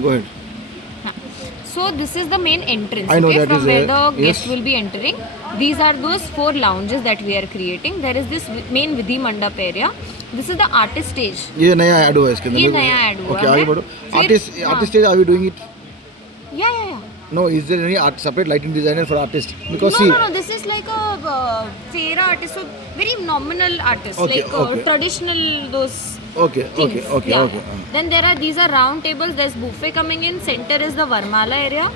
go ahead. So this is the main entrance. I know okay, that from is where a- the guest yes. will be entering. These are those 4 lounges that we are creating. There is this main Vidhi Mandap area. This is the artist stage. ये नया add हुआ है इसके अंदर. ये मेरे को- नया ऐड हुआ Okay, आगे है. बढ़ो. फिर- Artist हाँ. stage, are we doing it? Yeah. No, is there any separate lighting designer for artist? Because No, see, no. This is like a fair artist, so very nominal artist, Okay, like okay. traditional those okay. things. Yeah. Then Then these are round tables. There's buffet coming in. Center is the Varmala area.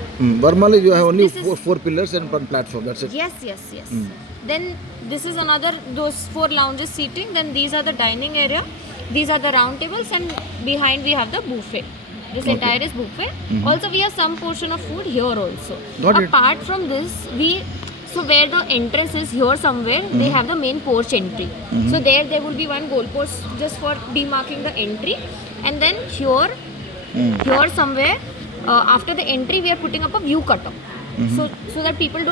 Varmala, you have only This is- four pillars and one platform. That's it. Yes. Then this is another those 4 lounges seating. Then these are the dining area. These are the round tables, and behind we have the buffet. This Okay. entire is buffet. Also, we have some portion of food here also. Got it. Apart from this, so where the entrance is here somewhere, they have the main porch entry. So there will be one goalpost just for demarking the entry, and then here somewhere after the entry we are putting up a view cutter. So that people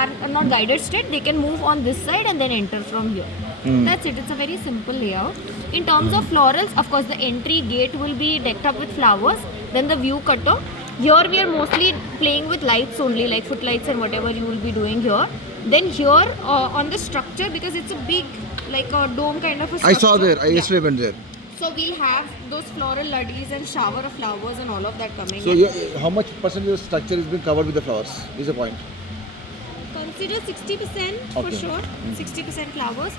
are not guided straight, they can move on this side and then enter from here. That's it. It's a very simple layout. In terms of florals, of course the entry gate will be decked up with flowers, then the view cutter. Here we are mostly playing with lights only, like footlights and whatever you will be doing here. Then here on the structure, because it's a big like a dome kind of a structure. I saw there. I Yeah. yesterday went there. So we'll have those floral laddies and shower of flowers and all of that coming So in. how much percentage of structure is being covered with the flowers? Is the point. Consider 60% for Okay. sure. 60% flowers.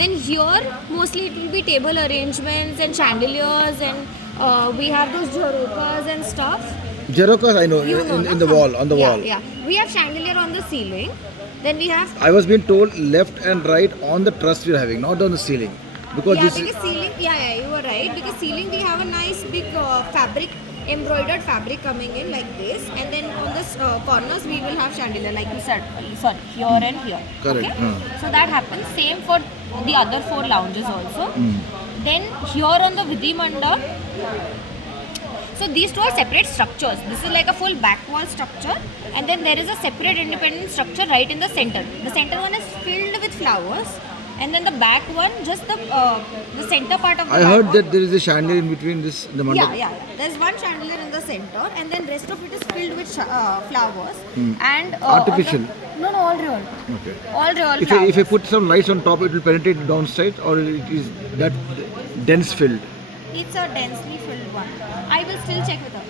Then here mostly it will be table arrangements and chandeliers, and we have those jharokas and stuff. Jerokas, I know, You know, in no? the wall, on the Yeah, wall. Yeah. We have chandelier on the ceiling. Then we have I was being told left and right on the truss we are having, not on the ceiling. Because yeah, this because ceiling, you are right. Because ceiling, we have a nice big fabric, embroidered fabric coming in like this, and then on the corners we will have chandelier, like you said. Sorry, here and here. Correct. Okay? So that happens. Same for the other 4 lounges also. Then here on the Vidhi Mandap. So these 2 are separate structures. This is like a full back wall structure, and then there is a separate independent structure right in the center. The center one is filled with flowers, and then the back one, just the center part of the I back heard wall. that there is a chandelier in between this the mandap. Yeah. There's one chandelier in the center, and then rest of it is filled with flowers and Artificial. No, all real. Okay. All real If flowers. I put some lights on top, it will penetrate downside, or it is that dense filled. It's a densely filled one. I will still check with her.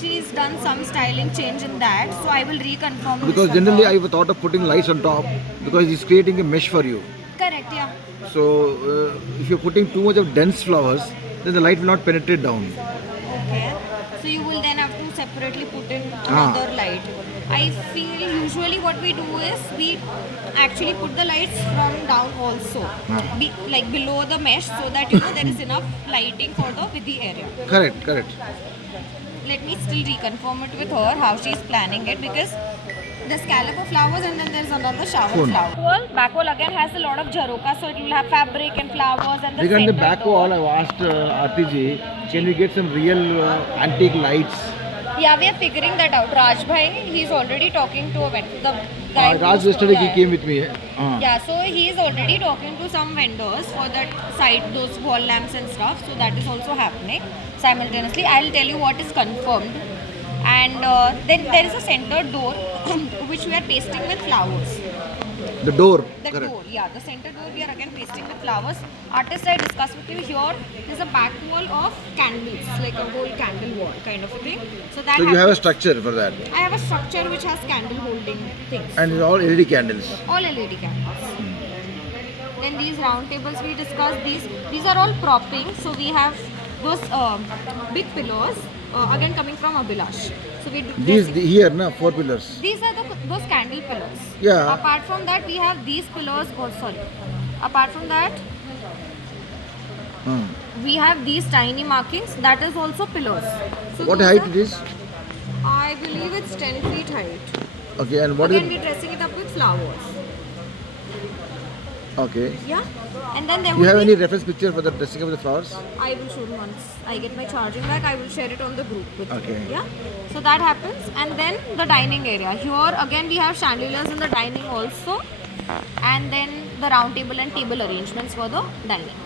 She's done some styling change in that, so I will reconfirm this Because with generally her. I thought of putting lights on top because it's creating a mesh for you. Correct, yeah. So if you're putting too much of dense flowers, then the light will not penetrate down. Okay. So you will then have to separately put in another light. I feel usually what we do is we actually put the lights from down also, like below the mesh, so that there is enough lighting for the Vidhi area. Correct. Let me still reconfirm it with her how she's planning it, because the scallop of flowers and then there's another shower of flowers. Back wall again has a lot of jharoka, so it will have fabric and flowers and the Regarding the center back door. wall, I've asked Artiji, can we get some real antique lights? Yeah, we are figuring that out. Raj Bhai, he's already talking to the guy. Raj who's- yesterday he yeah. came with me. Yeah, so he is already talking to some vendors for that side, those wall lamps and stuff. So that is also happening simultaneously. I'll tell you what is confirmed. And then there is a center door which we are pasting with flowers. The door. The Correct. door, yeah, the center door we are again pasting with flowers. Artist, I discussed with you, here is a back wall of candles, like a whole candle wall kind of a thing. So that So you have a happens- structure for that. I have a structure which has candle holding things. And it's all LED candles. All LED candles. Then these round tables we discussed, these are all propping. So we have those big pillows, again coming from Abhilash. So we do Here, na, 4 pillars. these are those candle pillars. Yeah. Apart from that, we have these pillars. Oh, sorry. Apart from that, we have these tiny markings. That is also pillars. So What those height are- it is? I believe it's 10 feet height. Okay, and what is Again, we're dressing it up with flowers. Okay. Yeah. And then there You will have be. any reference picture for the dressing of the flowers? I will show you once I get my charging back. I will share it on the group with Okay. you. Yeah. So that happens, and then the dining area. Here again we have chandeliers in the dining also, and then the round table and table arrangements for the dining.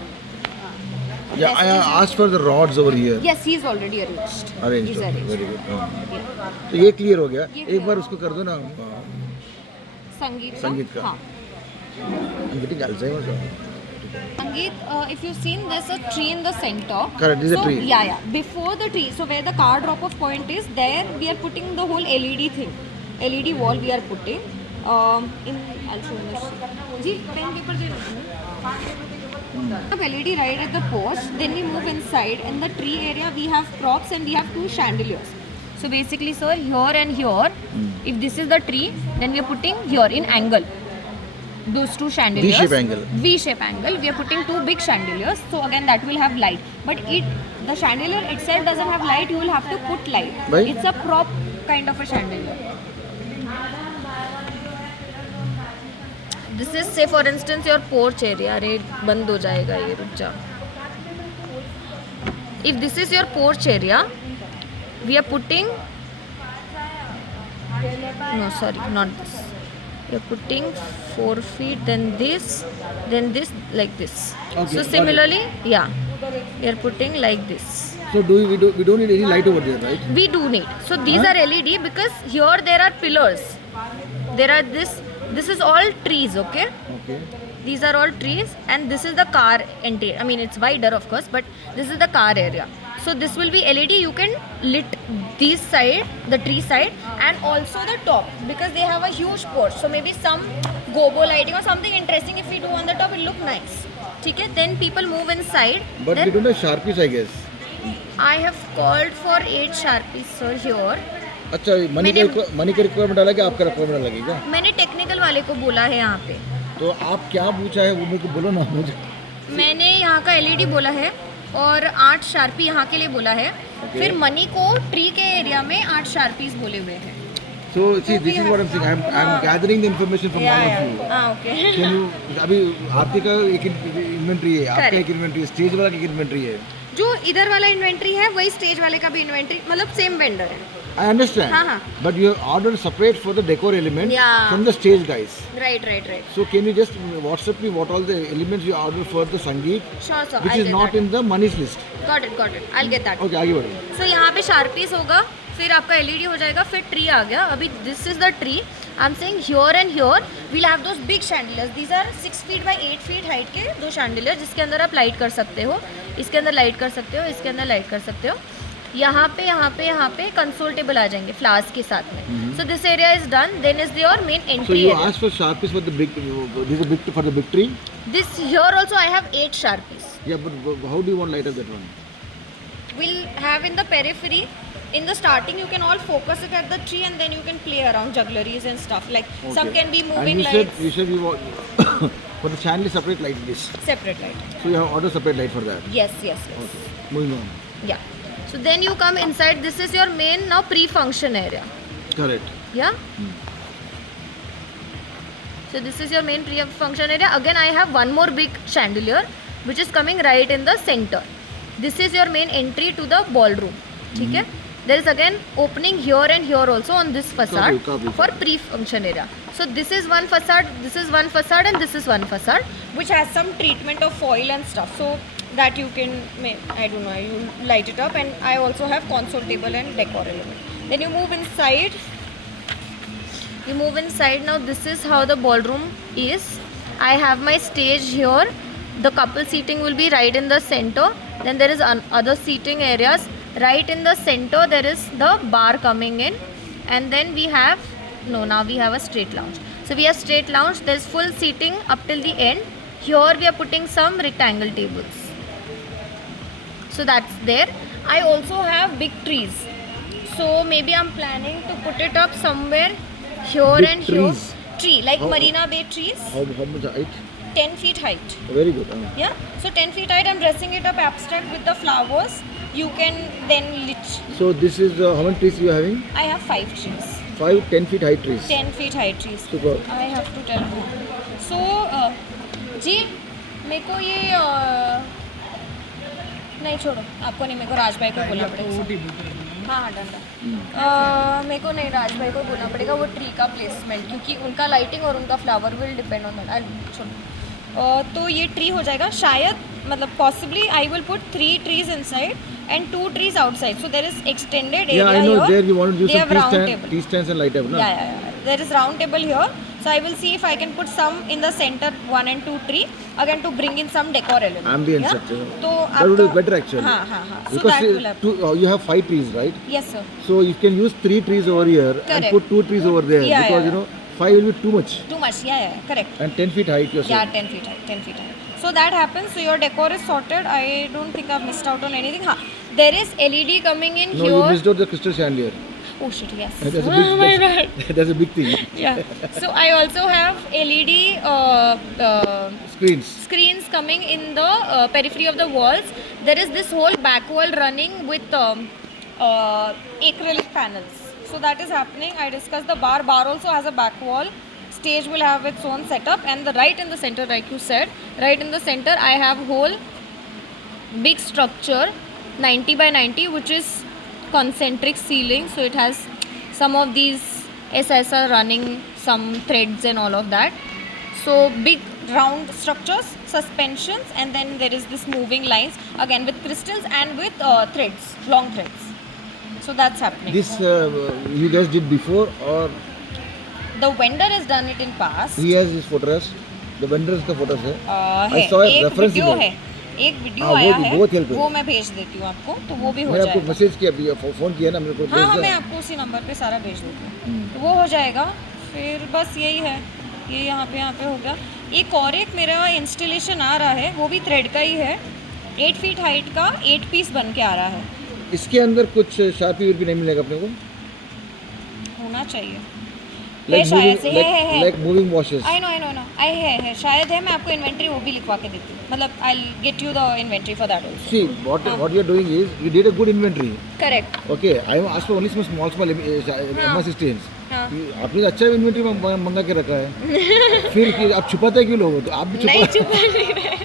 Yeah, I best is asked for the rods over here. yes, he is already arranged. Arranged. He's Okay, arranged. very good. Yeah. तो ये clear हो गया. ये एक clear बार हो उसको कर दो ना. संगीत संगीत का. हाँ. I'm getting Alzheimer's. Sangeet, if you've seen, there's a tree in the center. Correct, this is a so, tree. Yeah. Before the tree, so where the car drop-off point is, there we are putting the whole LED thing. LED wall we are putting. I'll show you this. Ji, pen paper दे दो. LED right at the post. Then we move inside. In the tree area, we have props and we have 2 chandeliers. So basically, sir, here and here, if this is the tree, then we are putting here in angle. Those 2 chandeliers. V-shape angle. V-shape angle. We are putting 2 big chandeliers. So again, that will have light. But the chandelier itself doesn't have light. You will have to put light. Why? It's a prop kind of a chandelier. This is, say for instance, your porch area. अरे बंद हो जाएगा ये, रुक जा. If this is your porch area, we are putting. No, sorry, not this. We are putting 4 feet, then this, like this. Okay, So got similarly, yeah, we are putting like this. So we don't need any light over there, right? We do need. So these Huh? are LED because here there are pillars. There are this is all trees, okay? Okay. These are all trees and this is the car entry. I mean, it's wider of course, but this is the car area. So this will be LED. You can lit this side, the tree side, and also the top because they have a huge porch. So maybe some gobo lighting or something interesting if we do on the top, it'll look nice. Okay? Then people move inside. But then we don't have Sharpies, I guess. I have called for 8 Sharpies, sir, here. अच्छा money का requirement अलग है, आपका requirement अलग है क्या? मैंने technical वाले को बोला है यहाँ पे. तो आप क्या पूछा है वो मेरे को बोलो ना मुझे. मैंने यहाँ का LED बोला है और 8 शार्पी यहाँ के लिए बोला है. फिर मनी को ट्री के एरिया में 8 शार्पीज बोले हुए हैं. So see, this is what I'm saying. I'm gathering the information from all of you. हाँ, okay. Can you अभी आपके का एक इन्वेंट्री है, आपका एक इन्वेंट्री है, स्टेज वाला की इन्वेंट्री है. जो इधर वाला इन्वेंट्री है वही स्टेज वाले का भी इन्वेंट्री, मतलब सेम वेंडर है. I understand. हाँ. But you ordered separate for the decor element from the stage guys. Right. So can you just WhatsApp me what all the elements you ordered for the Sangeet, Sure, sir. which is not in the money's list. Got it. I'll get that. Okay, आगे बढ़ो. So यहाँ पे शार्पीज होगा, फिर आपका LED हो जाएगा, फिर ट्री आ गया. अभी this is the tree. I am saying here and here will have those big chandeliers. These are 6 feet by 8 feet height के 2 शैंडिलियर जिसके अंदर आप लाइट कर सकते हो. इसके अंदर लाइट कर सकते हो, इसके अंदर लाइट कर सकते हो. यहाँ पे कंसोल टेबल आ जाएंगे फ्लावर्स के साथ में. So this area is done. Then is your main So entry you area. asked for Sharpies for the big, these are big for the big tree. This here also I have 8 शार्पीज. Yeah, but how do you want light of that one? We'll have in the periphery. In the starting, you can all focus it at the tree, and then you can play around juggleries and stuff. Like some Okay. can be moving And lights. you said you want for the chandelier separate light this. Separate light. So you have ordered separate light for that. Yes. Okay. Moving on. Yeah. So then you come inside. This is your main now pre-function area. Correct. Yeah. So this is your main pre-function area. Again, I have one more big chandelier, which is coming right in the center. This is your main entry to the ballroom. ठीक है? There is again opening here and here also on this facade Copy. for pre-function area. So this is one facade, and this is one facade, which has some treatment of foil and stuff. So that you can, I don't know, you light it up, and I also have console table and decor element. Then you move inside. Now this is how the ballroom is. I have my stage here. The couple seating will be right in the center. Then there is other seating areas. Right in the center there is the bar coming in, and then we have now we have a straight lounge. So we have straight lounge. There is full seating up till the end. Here we are putting some rectangle tables. So that's there. I also have big trees. So maybe I'm planning to put it up somewhere here Big and trees? here. Tree like Marina Bay trees. How much height? 10 feet height. Very good. Yeah. So 10 feet height. I'm dressing it up abstract with the flowers. You can then lit. So this is how many trees you are having? I have 5 trees. 5 10 feet height trees. 10 feet height trees. Super. I have to tell you. So, जी मेरे को ये नहीं छोड़ो, आपको नहीं, मेरे को राज भाई को बोलना पड़ेगा. हाँ डन. मेरे को नहीं, राज भाई को बोलना पड़ेगा वो ट्री का प्लेसमेंट, क्योंकि उनका लाइटिंग और उनका flower will depend on that. छोड़ो. तो ये ट्री हो जाएगा. शायद मतलब possibly I will put 3 trees inside and 2 trees outside. So there is extended area Yeah, I know. here. There you want to do They some have round table. tea stands and light up, no? Yeah. There is round table here. So I will see if I can put some in the center, 1 and 2 tree, again to bring in some decor element. Ambience, yeah? actually. तो That would be आपका- better actually. हाँ. So Because that will happen. you have 5 trees, right? Yes, sir. So you can use 3 trees over here and Correct. put 2 trees over there Yeah, because yeah. you know 5 will be too much. Too much. Yeah. Correct. And 10 feet height you're Yeah, saying. 10 feet high. 10 feet high. So that happens. So your decor is sorted. I don't think I've missed out on anything. हाँ, there is LED coming in No, here. you missed out the crystal chandelier. Oh shit, yes. That's a big, Oh my god. that's a big thing. Yeah. So I also have LED Screens. screens coming in the periphery of the walls. There is this whole back wall running with acrylic panels. So that is happening. I discussed the bar. Bar also has a back wall. Stage will have its own setup, and the right in the center, like you said, right in the center, I have whole big structure, 90 by 90, which is concentric ceiling. So it has some of these SSR running, some threads and all of that. So big round structures, suspensions, and then there is this moving lines again with crystals and with threads, long threads. So that's happening. This you guys did before or The vendor has done it in past. he has his photos? The vendors का photos है? है saw a एक reference video email. है, एक video हाँ, वो आया भी है, बहुत help है। वो मैं भेज देती हूँ आपको, तो वो भी हो मैंने आपको जाएगा। मैसेज किया अभी फोन किया ना मेरे को हाँ, भेज मैं दिया। आपको उसी नंबर पे सारा भेज देती हूँ, तो वो हो जाएगा। फिर बस यही है, ये यहाँ पे हो गया। एक और एक मेरा इंस्टॉलेशन आ रहा है, वो भी थ्रेड का ही है, 8 फीट हाइट का 8 पीस बन के आ रहा है। इसके अंदर कुछ शार्पी भी नहीं मिलेगा अपने को? होना चाहिए। Like शायद moving, से है। like moving washes. I know है, शायद है। मैं आपको इन्वेंट्री वो भी लिखवा के देती हूँ, मतलब I will get you the inventory for that also. See, what you are doing is you did a good inventory. Correct. Okay, I asked for only small MR16s. हाँ। आपने अच्छा इन्वेंट्री मंगा के रखा है। फिर आप छुपाते क्यों लोग? तो आप भी नहीं छुपा। छुपा नहीं रहे।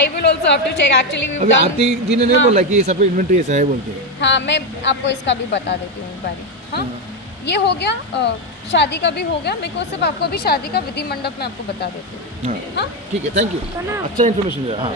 I will also have to check actually we अभी आरती जी ने नहीं हाँ। बोला कि ये सब इन्वेंट्री ऐसा है बोल के। हाँ, मैं आपको इसका भी बता देती हूँ एक बारी। हाँ, ये हो गया, शादी का भी हो गया। मेरे को सिर्फ आपको भी शादी का विधि मंडप में आपको बता देती हूँ। हाँ हाँ, ठीक है, थैंक यू। अच्छा इन्फॉर्मेशन है। हाँ।